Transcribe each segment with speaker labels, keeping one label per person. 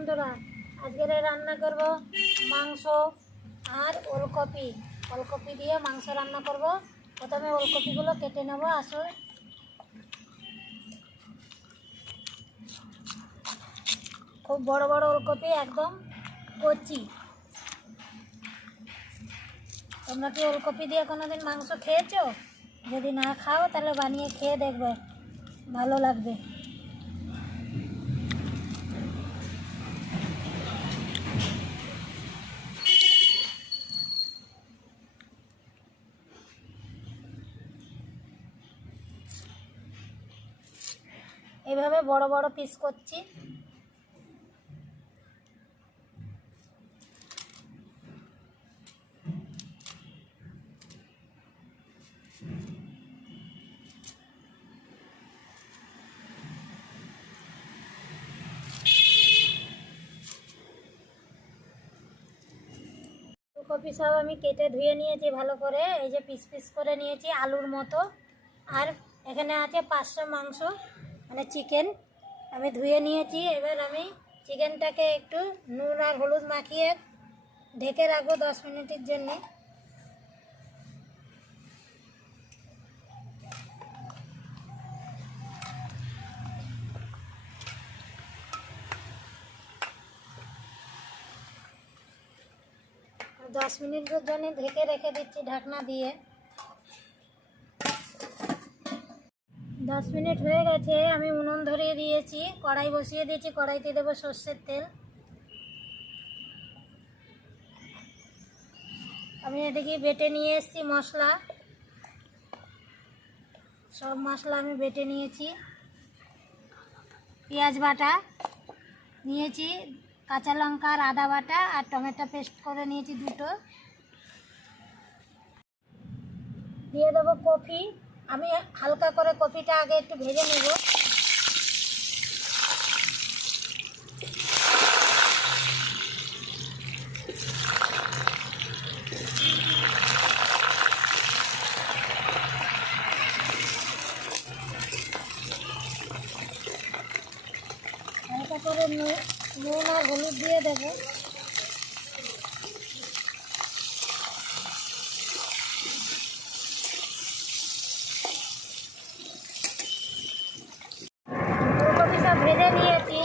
Speaker 1: বন্ধুরা আজকের রান্না করব মাংস আর ওলকপি। ওলকপি দিয়ে মাংস রান্না করব। প্রথমে ওলকপিগুলো কেটে নেব আসো খুব বড় বড় ওলকপি, একদম কচি। তোমরা কি ওলকপি দিয়ে কোনোদিন মাংস খেয়েছো? যদি না খাও, তাহলে বানিয়ে খেয়ে দেখবে। ভালো লাগবে। এভাবে বড় বড় পিস করছি। ফুলকপি সব আমি কেটে ধুয়ে নিয়েছি ভালো করে। এই যে পিস পিস করে নিয়েছি আলুর মতো। আর এখানে আছে পাঁচশো মাংস। মানে চিকেন আমি ধুয়ে নিয়েছি, এবার আমি চিকেনটাকে একটু নুন আর হলুদ মাখিয়ে ঢেকে রাখব দশ মিনিটের জন্যে। দশ মিনিটের জন্য ঢেকে রেখে দিচ্ছি ঢাকনা দিয়ে। দশ মিনিট হয়ে গেছে, আমি উনুন ধরিয়ে দিয়েছি, কড়াই বসিয়ে দিয়েছি, কড়াইতে দেবো সর্ষের তেল। আমি এদিকে বেটে নিয়ে এসেছি মশলা। সব মশলা আমি বেটে নিয়েছি। পেঁয়াজ বাটা নিয়েছি, কাঁচা লঙ্কা আর আদা বাটা আর টমেটো পেস্ট করে নিয়েছি দুটো। দিয়ে দেবো কফি। আমি হালকা করে কফিটা আগে একটু ভেজে নেব। হালকা করে নুন আর হলুদ দিয়ে দেবো ফুলকপি সব ভেজে নিয়েছি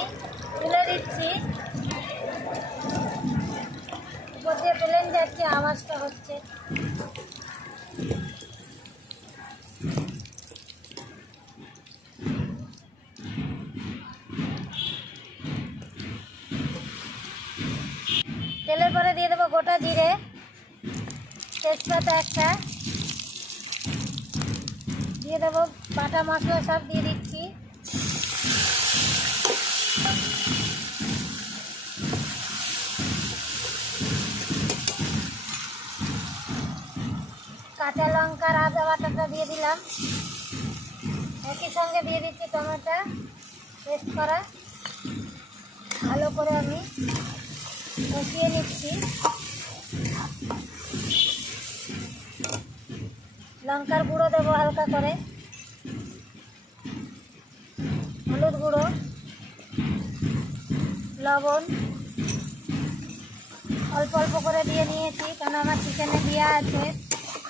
Speaker 1: তুলে দিচ্ছি উপর দিয়ে প্লেন যাচ্ছে আওয়াজটা হচ্ছে তেলের পরে দিয়ে দেবো গোটা জিরে, তেজপাতা একটা। দিয়ে দেবো বাটা মশলা সব দিয়ে দিচ্ছি। কাঁচা লঙ্কার আদা বাটাটা দিয়ে দিলাম। একই সঙ্গে দিয়ে দিচ্ছি টমেটো। পেস্ট করা। ভালো করে আমি কষিয়ে নিচ্ছি। লঙ্কার গুঁড়ো দেবো হালকা করে। হলুদ গুঁড়ো। লবণ। অল্প অল্প করে দিয়ে নিয়েছি কেন আমার চিকেনে দেওয়া আছে।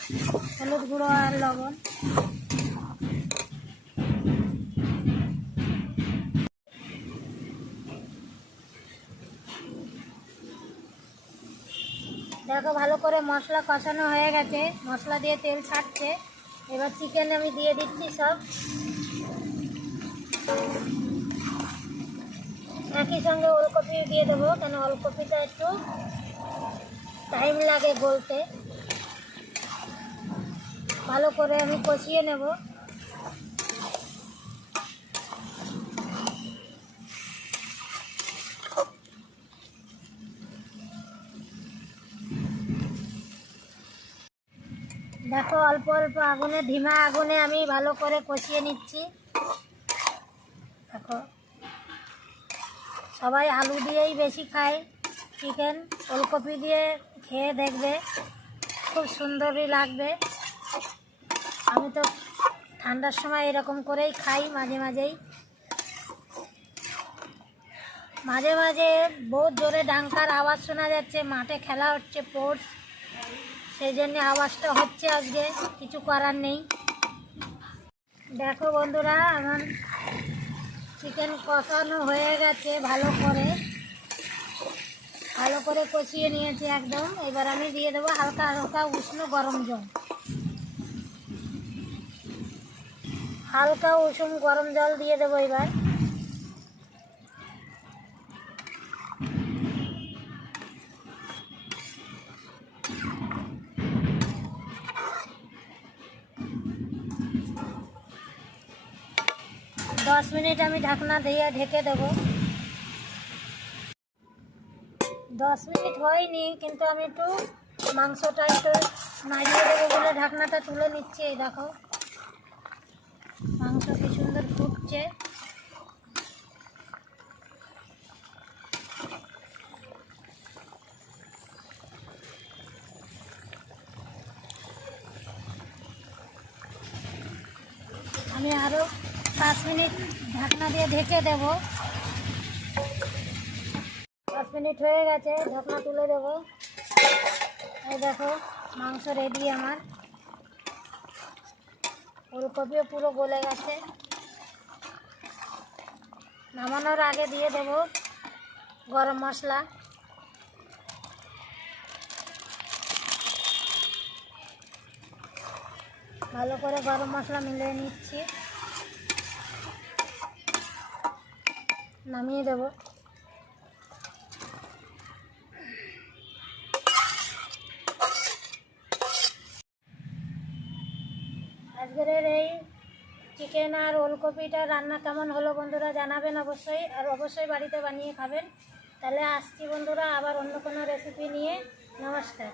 Speaker 1: হলুদ গুঁড়ো আর লবণ। দেখো ভালো করে মশলা কষানো হয়ে গেছে। মশলা দিয়ে তেল ছাড়ছে। এবার চিকেন আমি দিয়ে দিচ্ছি সব। একই সঙ্গে ওলকপি দিয়ে দেবো, কেন ওলকপিটা একটু টাইম লাগে বলতে ভালো করে আমি কষিয়ে নেব। দেখো, অল্প অল্প আগুনে, ধিমা আগুনে আমি ভালো করে কষিয়ে নিচ্ছি। দেখো, সবাই আলু দিয়েই বেশি খায়। চিকেন ওলকপি দিয়ে খেয়ে দেখবে, খুব সুন্দরই লাগবে। আমি তো ঠান্ডার সময় এরকম করেই খাই মাঝে মাঝেই। মাঝে মাঝে বহুত জোরে ডাঙ্কার আওয়াজ শোনা যাচ্ছে, মাঠে খেলা হচ্ছে স্পোর্টস সেই জন্য আওয়াজটা হচ্ছে আজকে, কিছু করার নেই। দেখো বন্ধুরা আমার চিকেন কষানো হয়ে গেছে ভালো করে। ভালো করে কষিয়ে নিয়েছি একদম। এবার আমি দিয়ে দেবো হালকা হালকা উষ্ণ গরম জল। হালকা উষুম গরম জল দিয়ে দেবো এবার। দশ মিনিট আমি ঢাকনা দিয়ে ঢেকে দেবো। দশ মিনিট হয়নি, কিন্তু আমি একটু মাংসটা একটু নাড়িয়ে দেবো বলে ঢাকনাটা তুলে নিচ্ছি, এই দেখো মাংস কি সুন্দর ফুটছে আমি আরও পাঁচ মিনিট ঢাকনা দিয়ে ঢেকে দেব। পাঁচ মিনিট হয়ে গেছে, ঢাকনা তুলে দেব। এই দেখো, মাংস রেডি আমার। ফুলকপিও পুরো গলে গেছে। নামানোর আগে দিয়ে দেব গরম মশলা। ভালো করে গরম মশলা মিলিয়ে নিচ্ছি। নামিয়ে দেব। আজকের এই চিকেন আর ওলকপিটা রান্না কেমন হলো বন্ধুরা জানাবেন অবশ্যই। আর অবশ্যই বাড়িতে বানিয়ে খাবেন। তাহলে আসছি বন্ধুরা, আবার অন্য কোনো রেসিপি নিয়ে। নমস্কার।